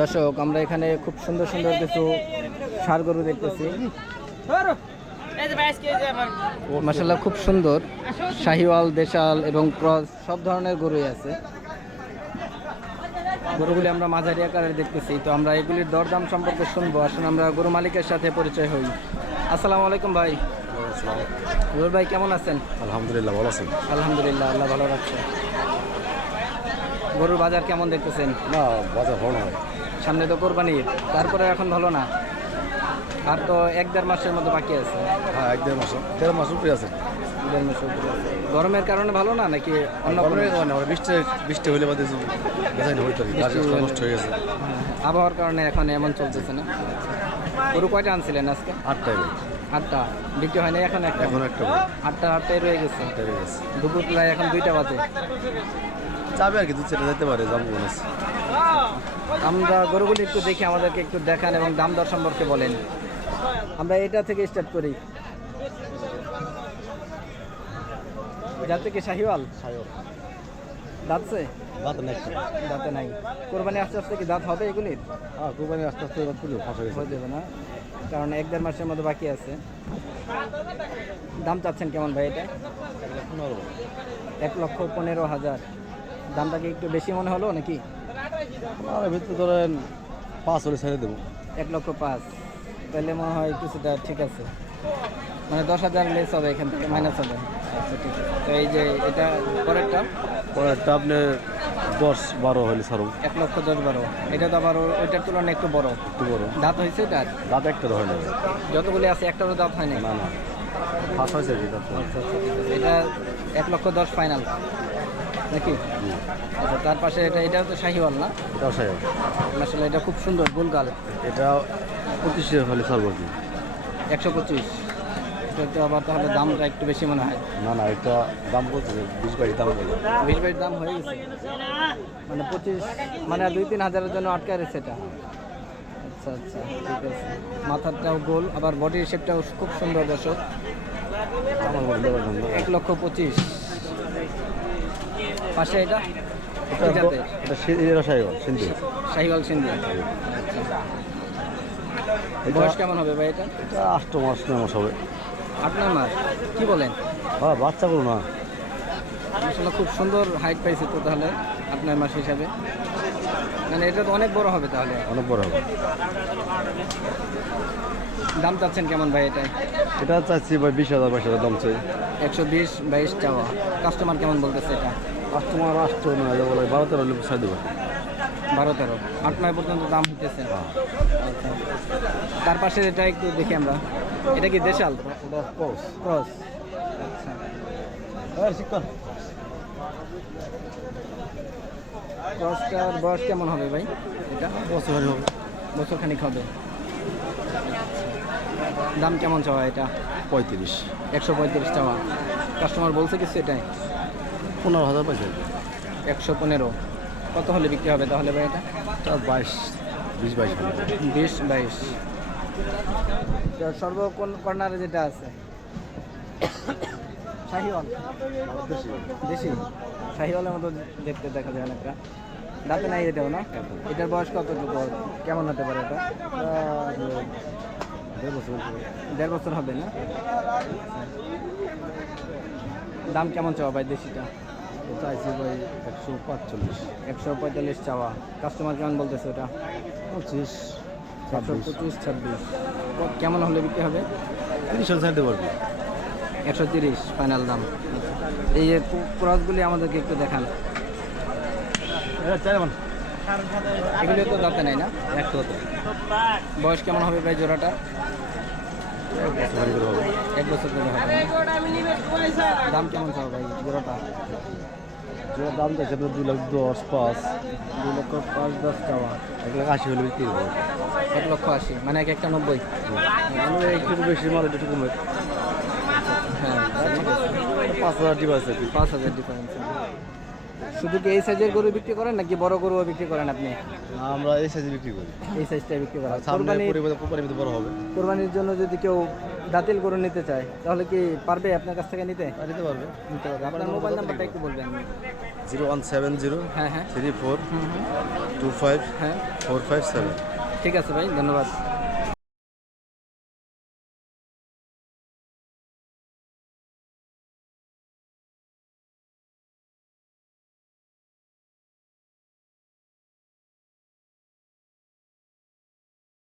দর্শক, আমরা এখানে খুব সুন্দর সুন্দর কিছু ষাঁড় গরু দেখতেছি। মাশাআল্লাহ খুব সুন্দর, শাহিওয়াল, দেশাল এবং ক্রস সব ধরনের গরুই আছে। গরুগুলি আমরা মাঝারি আকারের দেখতেছি। তো আমরা এগুলির দরদাম সম্পর্কে শুনবো। আসলে আমরা গরু মালিকের সাথে পরিচয় হই। আসসালামু আলাইকুম ভাই। রুবেল ভাই কেমন আছেন? আলহামদুলিল্লাহ, ভালো আছেন? আলহামদুলিল্লাহ, আল্লাহ ভালো রাখছে। গরুর বাজার কেমন দেখতেছেন? না, বাজার ভালো নয়। সামনে তো কোরবানি, তারপরে এখন ভালো না, আর তো 1-1.5 মাসের মতো বাকি আছে। হ্যাঁ, 1-1.5 মাস উপরে আছে। 1.5 মাস উপরে আছে। গরমের কারণে ভালো না নাকি অন্য কোনো? বৃষ্টি হইলে বাদে বেচাই না হইতে নষ্ট হয়ে গেছে। আবহাওয়ার কারণে এখন এমন চলতেছে না। গরু কয়টা আনছিলেন আজকে? 8টায় 8টা বিক্রি হয় না এখন? একটা 8টায় রয়ে গেছে। দুপুর প্রায় এখন 2টা বাজে। যাবে আর কি, 2-4টা যেতে পারে, যাবো মনে আছে। আমরা গরুগুলি একটু দেখি, আমাদেরকে একটু দেখান এবং দাম দর সম্পর্কে বলেন। আমরা এটা থেকে স্টার্ট করি। যাতে কি শাহিওয়াল? দাঁতছে? দাঁতে নাই। কোরবানি আস্তে আস্তে কি দাঁত হবে এগুলির? হ্যাঁ, কোরবানি আস্তে আস্তে হয়ে যাবে না, কারণ 1-1.5 মাসের মতো বাকি আছে। দাম চাচ্ছেন কেমন ভাই এটা? 1,15,000। দামটা কি একটু বেশি মনে হলো নাকি? ভিতরে ধরেন 5 হলে ছেড়ে দেবো। 1,05,000 তাহলে মনে হয় কিছুটা ঠিক আছে, মানে 10,000 লেস হবে, এখান থেকে মাইনাস হবে। আচ্ছা ঠিক আছে। তো এই যে এটা পরেরটা আপনি 10-12 হলে ছাড়ুন। 1,10,12। এটা তো আবার ওইটার তুলনায় একটু বড়। দাঁত হয়েছে এটার? দাঁত একটা হয় না। যতগুলি আছে একটারও দাঁত হয় না? না, ফাঁস হয়েছে কি? আচ্ছা, এটা 1,10,000 ফাইনাল নাকি? আচ্ছা, তার পাশে এটাও তো শাহিওয়াল না? এটাও শাহিওয়াল। আসলে এটা খুব সুন্দর গোলগাল। এটা 25 হলে ছাড়বো আর কি। 125। এটা তো আবার তাহলে দামটা একটু বেশি মনে হয়। না, এটা দাম বলছে 20-22 দাম বলে। 20-22 দাম হয়ে গেছে, মানে 25, মানে 2-3 হাজারের জন্য আটকে রয়েছে এটা। আচ্ছা ঠিক আছে। মাথাটাও গোল, আবার বডির শেপটাও খুব সুন্দর দর্শক। 1,25,000। পাশে এটা শাহিওয়াল সিন্ধি। বয়স কেমন হবে ভাই এটা? 8 মাস 9 মাস হবে। 8-9 মাস কি বলেন? হ্যাঁ, বাচ্চা করো না। আসলে খুব সুন্দর হাইট পাইছে তো তাহলে 8-9 মাস হিসাবে, মানে এটা তো অনেক বড় হবে তাহলে। অনেক বড় হবে। দাম চাচ্ছেন কেমন ভাই এটা? এটা চাচ্ছি ভাই 20,000-22,000 দাম চাই। 120-22 চাওয়া। কাস্টমার কেমন বলতেছে এটা? কাস্টমার 8-9 বলে 12-13 হলে ছাড় দেবো। 12-13, 8-9 পর্যন্ত দাম হইতেছে। আচ্ছা, তার পাশে এটা একটু দেখি আমরা। এটা কি দেশাল? ক্রস। আচ্ছা, ক্রসটার বয়স কেমন হবে ভাই এটা? বছর খানিক হবে। দাম কেমন চাওয়া এটা? 35। 135 চাওয়া। কাস্টমার বলছে কিছু এটাই? 15,000 পাইছে। 115। কত হলে বিক্রি হবে তাহলে ভাই এটা? 20-22। সর্বকোণ কর্নারে যেটা আছে শাহিওয়াল, দেশি শাহিওয়ালের মতো দেখতে দেখা যায় অনেকটা। দাঁতে নাই এটাও না? এটার বয়স কতটুকু কেমন হতে পারে এটা? 1.5 বছর হবে না? দাম কেমন চাওয়া ভাই দেশিটা? চাইছি ভাই 145 চাওয়া। কাস্টমার কেমন বলতেছে ওটা? 25, 26 কেমন হলে বিক্রি হবে? 30 হলে ছাড় দেবো আর কি। 130 ফাইনাল দাম। এই যে ক্রসগুলি আমাদেরকে একটু দেখান। এগুলি তো দাঁতে নাই না? একটা বয়স কেমন হবে ভাই জোড়াটা? 1 বছর ধরে হবে। দাম কেমন চাও ভাই জোড়াটা? দাম চাইছে 2,10,500। 2,05,10 চাওয়া। 1,80,000 হলে বিক্রি করবো। 1,80,000 মানে একটা 90। একটু বেশি মাল, একটু কমে। হ্যাঁ, 5,000 ডিফারেন্স। 5,000 ডিফারেন্স। শুধু কি এই সাইজের গরু বিক্রি করেন নাকি বড় গরুও বিক্রি করেন আপনি? আমরা এই সাইজে বিক্রি করি। এই সাইজটা বিক্রি করেন। কোরবানির বড় হবে। কোরবানির জন্য যদি কেউ দাঁতিল গরু নিতে চায় তাহলে কি পারবে আপনার কাছ থেকে নিতে? আর দিতে পারবে। নিতে পারবে। আপনার মোবাইল নাম্বারটা একটু বলবেন। 0170 হ্যাঁ হ্যাঁ 34 হুম হুম 25 হ্যাঁ 457। ঠিক আছে ভাই, ধন্যবাদ।